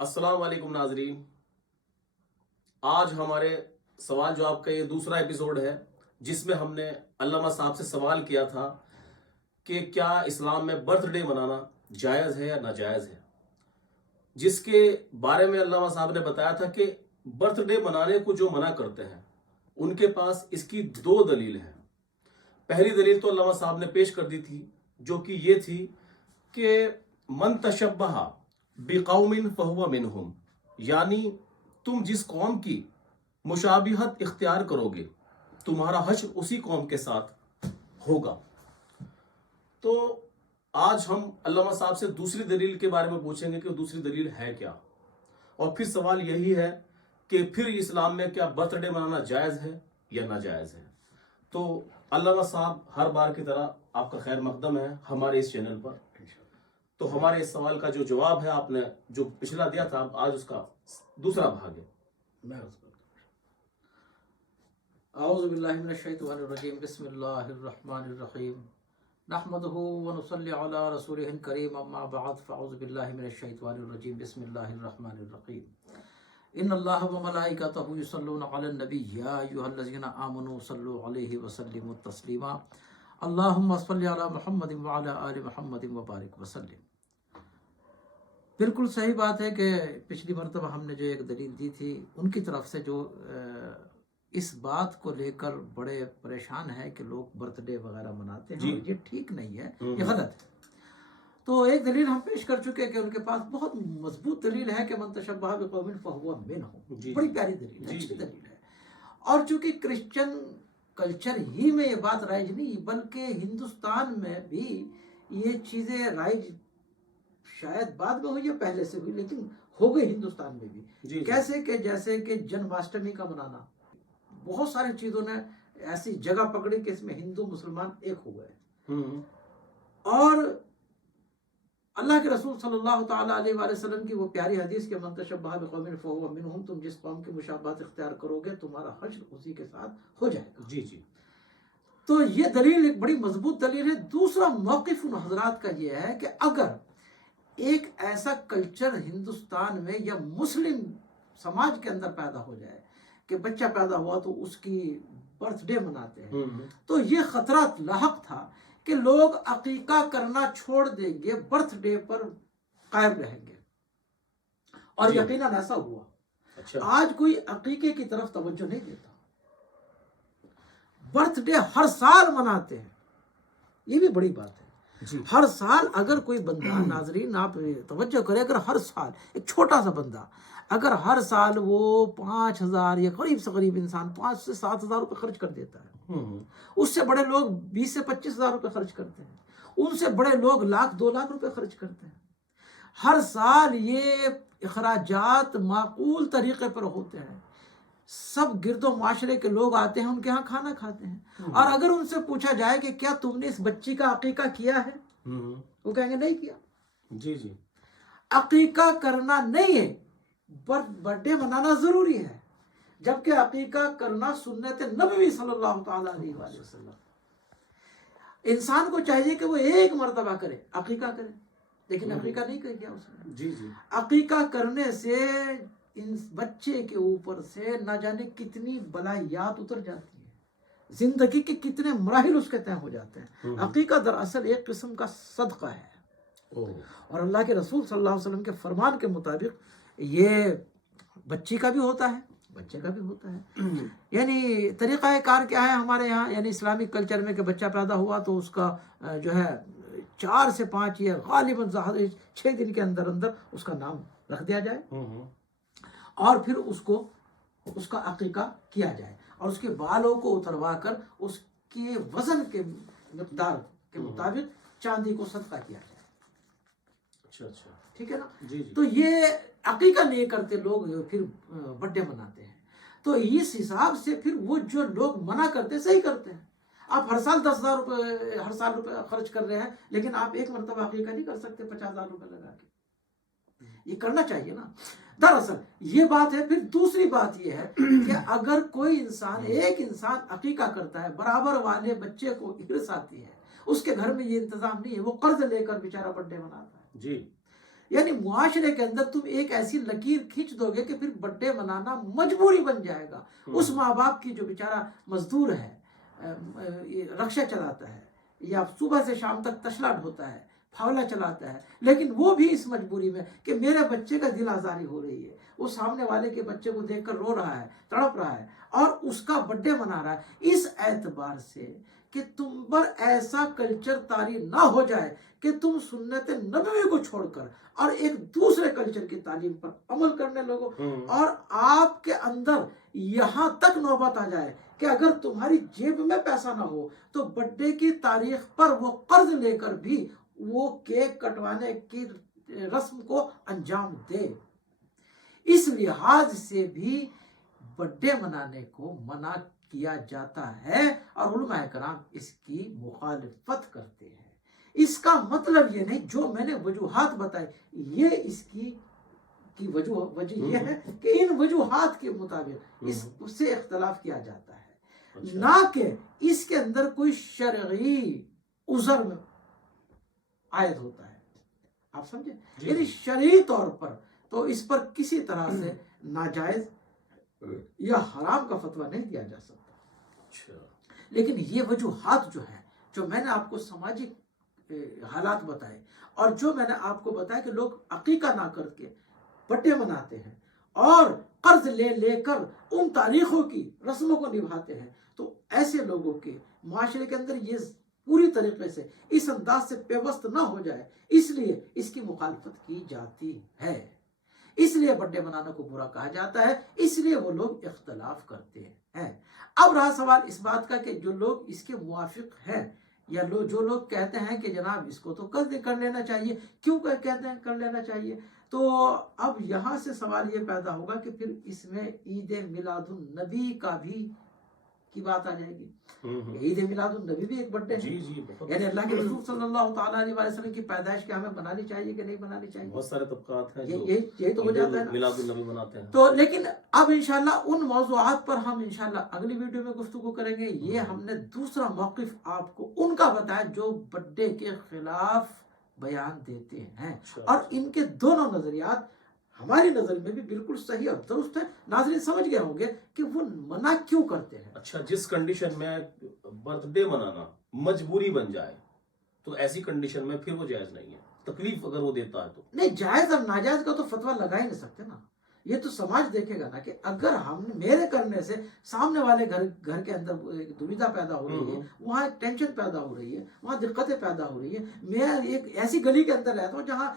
السلام علیکم ناظرین، آج ہمارے سوال جواب کا یہ دوسرا ایپیسوڈ ہے جس میں ہم نے علامہ صاحب سے سوال کیا تھا کہ کیا اسلام میں برتھ ڈے منانا جائز ہے یا ناجائز ہے، جس کے بارے میں علامہ صاحب نے بتایا تھا کہ برتھ ڈے منانے کو جو منع کرتے ہیں ان کے پاس اس کی دو دلیل ہیں۔ پہلی دلیل تو علامہ صاحب نے پیش کر دی تھی جو کہ یہ تھی کہ من تشبہ بقوم فہو منہم، یعنی تم جس قوم کی مشابہت اختیار کرو گے تمہارا حشر اسی قوم کے ساتھ ہوگا۔ تو آج ہم علامہ صاحب سے دوسری دلیل کے بارے میں پوچھیں گے کہ دوسری دلیل ہے کیا، اور پھر سوال یہی ہے کہ پھر اسلام میں کیا برتھ ڈے منانا جائز ہے یا ناجائز ہے۔ تو علامہ صاحب ہر بار کی طرح آپ کا خیر مقدم ہے ہمارے اس چینل پر۔ تو ہمارے اس سوال کا جو جواب ہے آپ نے جو پچھلا دیا تھا، آج اس کا دوسرا بھاگ ہے۔ اعوذ باللہ من الشیطان الرجیم، بسم اللہ الرحمن الرحیم، نحمدہ ونصلی علی رسولہ الکریم، اما بعد فاعوذ باللہ من الشیطان الرجیم، بسم اللہ الرحمن الرحیم۔ ان اللہ وملائکتہ یصلون علی النبی یا ایھا الذین آمنوا صلوا علیہ وسلموا تسلیما، اللہم صل علی محمد وعلی آل محمد وبارک وسلم۔ بالکل صحیح بات ہے کہ پچھلی مرتبہ ہم نے جو ایک دلیل دی تھی ان کی طرف سے جو اس بات کو لے کر بڑے پریشان ہے کہ لوگ برتھ ڈے وغیرہ مناتے ہیں، یہ ٹھیک نہیں ہے، یہ غلط ہے۔ تو ایک دلیل ہم پیش کر چکے کہ ان کے پاس بہت مضبوط دلیل ہے کہ من تشبہ بقوم فہو منہم، بڑی پیاری دلیل ہے، اچھی دلیل ہے۔ اور چونکہ کرسچن کلچر ہی میں یہ بات رائج نہیں بلکہ ہندوستان میں بھی یہ چیزیں رائج شاید بعد میں ہوئی یا پہلے سے ہوئی، لیکن ہو گئی ہندوستان میں بھی۔ کیسے کہ جیسے کہ جنماشٹمی کا منانا، بہت ساری چیزوں نے ایسی جگہ پکڑی کہ اس میں ہندو مسلمان ایک ہو گئے۔ اور اللہ کے رسول صلی اللہ تعالیٰ علیہ وآلہ وسلم کی وہ پیاری حدیث کہ من تشبہ بقوم فہو منہم، تم جس قوم کی مشابہت اختیار کرو گے تمہارا حشر اسی کے ساتھ ہو جائے گا۔ تو یہ دلیل ایک بڑی مضبوط دلیل ہے۔ دوسرا موقف ان حضرات کا یہ ہے کہ اگر ایک ایسا کلچر ہندوستان میں یا مسلم سماج کے اندر پیدا ہو جائے کہ بچہ پیدا ہوا تو اس کی برتھ ڈے مناتے ہیں، تو یہ خطرہ لاحق تھا کہ لوگ عقیقہ کرنا چھوڑ دیں گے، برتھ ڈے پر قائم رہیں گے، اور یقیناً ایسا ہوا۔ آج کوئی عقیقے کی طرف توجہ نہیں دیتا، برتھ ڈے ہر سال مناتے ہیں، یہ بھی بڑی بات ہے۔ ہر سال اگر کوئی بندہ، ناظرین آپ توجہ کریں، اگر ہر سال ایک چھوٹا سا بندہ اگر ہر سال وہ 5,000 یا قریب سے قریب انسان 5 سے 7,000 روپے خرچ کر دیتا ہے، اس سے بڑے لوگ 20 سے 25,000 روپے خرچ کرتے ہیں، ان سے بڑے لوگ 1,00,000 2,00,000 روپے خرچ کرتے ہیں۔ ہر سال یہ اخراجات معقول طریقے پر ہوتے ہیں، سب گرد و معاشرے کے لوگ آتے ہیں، ان کے ہاں کھانا کھاتے ہیں، اور اگر ان سے پوچھا جائے کہ کیا تم نے اس بچی کا عقیقہ کیا ہے، وہ کہیں گے نہیں کیا۔ عقیقہ کرنا نہیں ہے، برتھ ڈے منانا ضروری ہے، جبکہ عقیقہ کرنا سنت نبوی صلی اللہ تعالیٰ علیہ وآلہ وسلم۔ انسان کو چاہیے کہ وہ ایک مرتبہ کرے، عقیقہ کرے، لیکن عقیقہ نہیں کر گیا اس نے۔ عقیقہ کرنے سے ان بچے کے اوپر سے نہ جانے کتنی بلائیات اتر جاتی ہیں، زندگی کے کتنے مراحل اس کے طے ہو جاتے ہیں۔ عقیقہ دراصل ایک قسم کا صدقہ ہے، اور اللہ کے رسول صلی اللہ علیہ وسلم کے فرمان کے مطابق یہ بچی کا بھی ہوتا ہے، بچے کا بھی ہوتا ہے۔ یعنی طریقہ کار کیا ہے ہمارے یہاں، یعنی اسلامک کلچر میں کہ بچہ پیدا ہوا تو اس کا جو ہے 4 سے 5 یا غالباً 6 دن کے اندر اندر اس کا نام رکھ دیا جائے، اور پھر اس کا عقیقہ کیا جائے، اور اس کے بالوں کو اتروا کر اس کے وزن کے مقدار کے مطابق چاندی کو صدقہ کیا جائے۔ ٹھیک ہے نا؟ تو یہ عقیقہ نہیں کرتے لوگ، پھر برتھ ڈے مناتے ہیں۔ تو اس حساب سے پھر وہ جو لوگ منع کرتے صحیح کرتے ہیں۔ آپ ہر سال 10,000 روپے ہر سال روپے خرچ کر رہے ہیں، لیکن آپ ایک مرتبہ عقیقہ نہیں کر سکتے 50,000 روپے لگا کے۔ یہ کرنا چاہیے نا۔ دراصل یہ بات ہے۔ پھر دوسری بات یہ ہے کہ اگر کوئی انسان، ایک انسان عقیقہ کرتا ہے، برابر والے بچے کو ہرس آتی ہے، اس کے گھر میں یہ انتظام نہیں ہے، وہ قرض لے کر بیچارہ برتھ ڈے مناتا ہے، یعنی معاشرے کے اندر تم ایک ایسی لکیر کھینچ دو گے کہ پھر برتھ ڈے منانا مجبوری بن جائے گا. اس ماں باپ کی جو بیچارہ مزدور ہے، رکشہ چلاتا ہے یا صبح سے شام تک تشلا ڈھوتا ہے، پھاولا چلاتا ہے، لیکن وہ بھی اس مجبوری میں کہ میرے بچے کا دل آزاری ہو رہی ہے، وہ سامنے والے کے بچے کو دیکھ کر رو رہا ہے، تڑپ رہا ہے اور اس کا برتھ ڈے منا رہا ہے، اس اعتبار سے کہ تم پر ایسا کلچر طاری نہ ہو جائے کہ تم سنت نبوی کو چھوڑ کر اور ایک دوسرے کلچر کی تعلیم پر عمل کرنے لگو، اور آپ کے اندر یہاں تک نوبت آ جائے کہ اگر تمہاری جیب میں پیسہ نہ ہو تو برتھ ڈے کی تاریخ پر وہ قرض لے کر بھی وہ کیک کٹوانے کی رسم کو انجام دے. اس لحاظ سے بھی برتھ ڈے منانے کو منع کیا جاتا ہے اور علماء کرام اس کی مخالفت کرتے ہیں. اس کا مطلب یہ نہیں، جو میں نے وجوہات بتائی یہ اس کی وجہ یہ ہے کہ ان وجوہات کے مطابق اس سے اختلاف کیا جاتا ہے، نہ کہ اس کے اندر کوئی شرعی عذر عائد ہوتا ہے. آپ سمجھے؟ یعنی شرعی طور پر تو اس پر کسی طرح سے ناجائز یا حرام کا فتویٰ نہیں دیا جا سکتا. لیکن یہ وجوہات جو ہے، جو میں نے آپ کو سماجی حالات بتائے اور جو میں نے آپ کو بتایا کہ لوگ عقیقہ نہ کر کے برتھ ڈے مناتے ہیں اور قرض لے کر ان تاریخوں کی رسموں کو نبھاتے ہیں، تو ایسے لوگوں کے معاشرے کے اندر یہ پوری طریقے سے اس انداز سے پیوست نہ ہو جائے، اس لیے اس کی مخالفت کی جاتی ہے. اس لیے برتھ ڈے منانے کو برا کہا جاتا ہے، اس لیے وہ لوگ اختلاف کرتے ہیں. اب رہا سوال اس بات کا کہ جو لوگ اس کے موافق ہیں یا جو لوگ کہتے ہیں کہ جناب اس کو تو کر لینا چاہیے، کیوں کہتے ہیں کر لینا چاہیے، تو اب یہاں سے سوال یہ پیدا ہوگا کہ پھر اس میں عید میلاد النبی کا بھی کی بات آ جائے گی. عید میلاد النبی بھی ایک برتھ ڈے ہے، یعنی اللہ کے رسول صلی اللہ تعالیٰ علیہ وسلم کی پیدائش کے ہمیں منانی چاہیے کہ نہیں منانی چاہیے. بہت سارے طبقات ہیں یہی تو ہو جاتا ہے نا، میلاد النبی مناتے ہیں. تو لیکن اب انشاءاللہ ان موضوعات پر ہم انشاءاللہ اگلی ویڈیو میں گفتگو کریں گے. یہ ہم نے دوسرا موقف آپ کو ان کا بتایا جو برتھ ڈے کے خلاف بیان دیتے ہیں، اور ان کے دونوں نظریات ہماری نظر میں بھی بالکل صحیح اور درست ہے. ناظرین سمجھ گئے ہوں گے کہ وہ منع کیوں کرتے ہیں. اچھا، جس کنڈیشن میں برتھ ڈے منانا مجبوری بن جائے تو ایسی کنڈیشن میں پھر وہ جائز نہیں ہے. تکلیف اگر وہ دیتا ہے تو نہیں، جائز اور ناجائز کا تو فتویٰ لگا ہی نہیں سکتے نا. یہ تو سماج دیکھے گا نا کہ اگر ہم میرے کرنے سے سامنے والے گھر کے اندر ایک دبیدہ پیدا ہو رہی ہے، وہاں ایک ٹینشن پیدا ہو رہی ہے، وہاں دقتیں پیدا ہو رہی ہے. میں ایک ایسی گلی کے اندر رہتا ہوں جہاں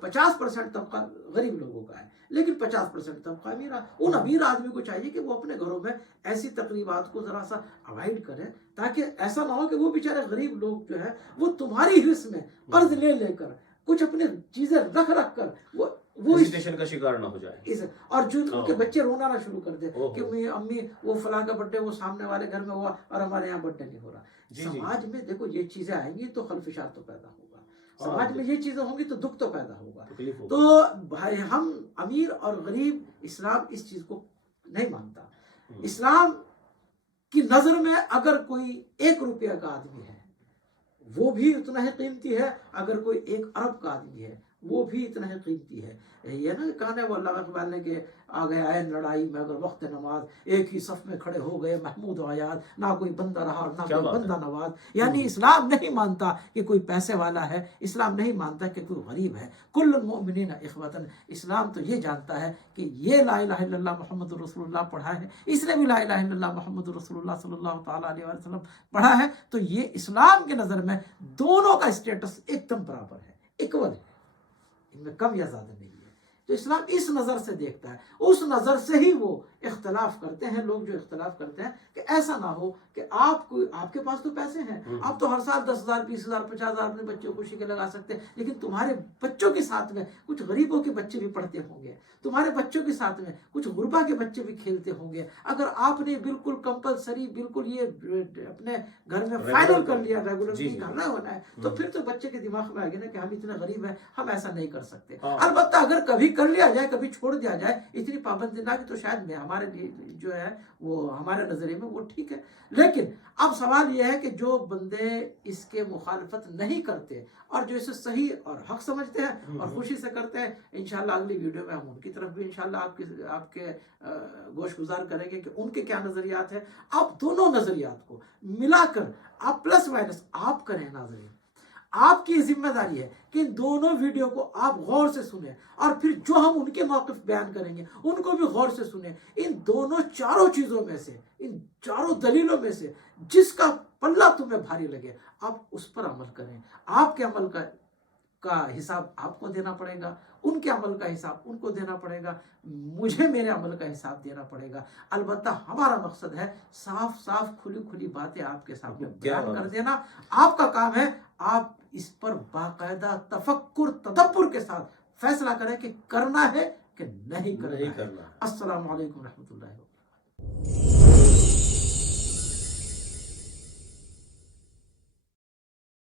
50% طبقہ غریب لوگوں کا ہے لیکن 50% طبقہ امیر. ان امیر آدمی کو چاہیے کہ وہ اپنے گھروں میں ایسی تقریبات کو ذرا سا اوائڈ کریں تاکہ ایسا نہ ہو کہ وہ بیچارے غریب لوگ جو ہے وہ تمہاری حرص میں قرض لے کر کچھ اپنی چیزیں رکھ کر وہ ہیزیٹیشن کا شکار نہ ہو جائے، اور جو ان کے بچے رونا نہ شروع کر دے کہ امی وہ فلاں کا برتھ ڈے وہ سامنے والے گھر میں ہوا اور ہمارے یہاں برتھ ڈے نہیں ہو رہا. سماج میں دیکھو یہ چیزیں آئیں گی تو خلفشار تو پیدا ہوگا، سماج میں یہ چیزیں ہوں گی تو دکھ تو پیدا ہوگا. تو بھائی ہم امیر اور غریب، اسلام اس چیز کو نہیں مانتا. اسلام کی نظر میں اگر کوئی 1 روپیہ کا آدمی ہے وہ بھی اتنا ہی قیمتی ہے، اگر کوئی 1 ارب کا آدمی ہے وہ بھی اتنا ہی قیمتی ہے. یہ نا کہنا ہے وہ اللہ اقبال نے کہ آ گیا ہے لڑائی میں اگر وقت نماز، ایک ہی صف میں کھڑے ہو گئے محمود و عیاد، نہ کوئی بندہ رہا اور نہ کوئی بندہ نواز. یعنی اسلام نہیں مانتا کہ کوئی پیسے والا ہے، اسلام نہیں مانتا کہ کوئی غریب ہے. کل المؤمنین اخوۃ. اسلام تو یہ جانتا ہے کہ یہ لا الہ الا اللہ محمد رسول اللہ پڑھا ہے، اس نے بھی لا الہ الا اللہ محمد رسول اللہ صلی اللہ تعالیٰ علیہ وسلم پڑھا ہے. تو یہ اسلام کے نظر میں دونوں کا اسٹیٹس ایک دم برابر ہے، ایکول ہے، ان میں کم یا زیادہ نہیں ہے. تو اسلام اس نظر سے دیکھتا ہے، اس نظر سے ہی وہ اختلاف کرتے ہیں. لوگ جو اختلاف کرتے ہیں کہ ایسا نہ ہو کہ آپ کے پاس تو پیسے ہیں، آپ تو ہر سال 10,000 20,000 50,000 اپنے بچوں کو خوشی کے لگا سکتے ہیں، لیکن تمہارے بچوں کے ساتھ میں کچھ غریبوں کے بچے بھی پڑھتے ہوں گے، تمہارے بچوں کے ساتھ میں کچھ غربا کے بچے بھی کھیلتے ہوں گے. اگر آپ نے بالکل کمپلسری بالکل یہ اپنے گھر میں فائنل کر لیا ریگولر کرنا ہونا ہے، تو پھر تو بچے کے دماغ میں آ گیا نا کہ ہم اتنے غریب ہیں، ہم ایسا نہیں کر سکتے. البتہ اگر کبھی کر لیا جائے، کبھی چھوڑ دیا جائے، اتنی پابندی نہ کہ تو شاید ہمارے ہمارے لیے جو ہے وہ ہمارے نظریے میں وہ ٹھیک ہے. لیکن اب سوال یہ ہے کہ جو بندے اس کے مخالفت نہیں کرتے اور جو اسے صحیح اور حق سمجھتے ہیں اور خوشی سے کرتے ہیں، انشاءاللہ اگلی ویڈیو میں ہم ان کی طرف بھی انشاءاللہ آپ کے گوش گزار کریں گے کہ ان کے کیا نظریات ہیں. آپ دونوں نظریات کو ملا کر آپ پلس مائنس آپ کریں ناظرین. آپ کی ذمہ داری ہے کہ ان دونوں ویڈیو کو آپ غور سے سنیں اور پھر جو ہم ان کے موقف بیان کریں گے ان کو بھی غور سے سنیں. ان دونوں چاروں چیزوں میں سے، ان چاروں دلیلوں میں سے جس کا پلہ تمہیں بھاری لگے آپ اس پر عمل کریں. آپ کے عمل کا حساب آپ کو دینا پڑے گا، ان کے عمل کا حساب ان کو دینا پڑے گا، مجھے میرے عمل کا حساب دینا پڑے گا. البتہ ہمارا مقصد ہے صاف صاف کھلی باتیں آپ کے سامنے بیان کر دینا. آپ کا کام ہے آپ اس پر باقاعدہ تفکر تدبر کے ساتھ فیصلہ کریں کہ کرنا ہے کہ نہیں کرنا ہے. السلام علیکم ورحمۃ اللہ وبرکاتہ.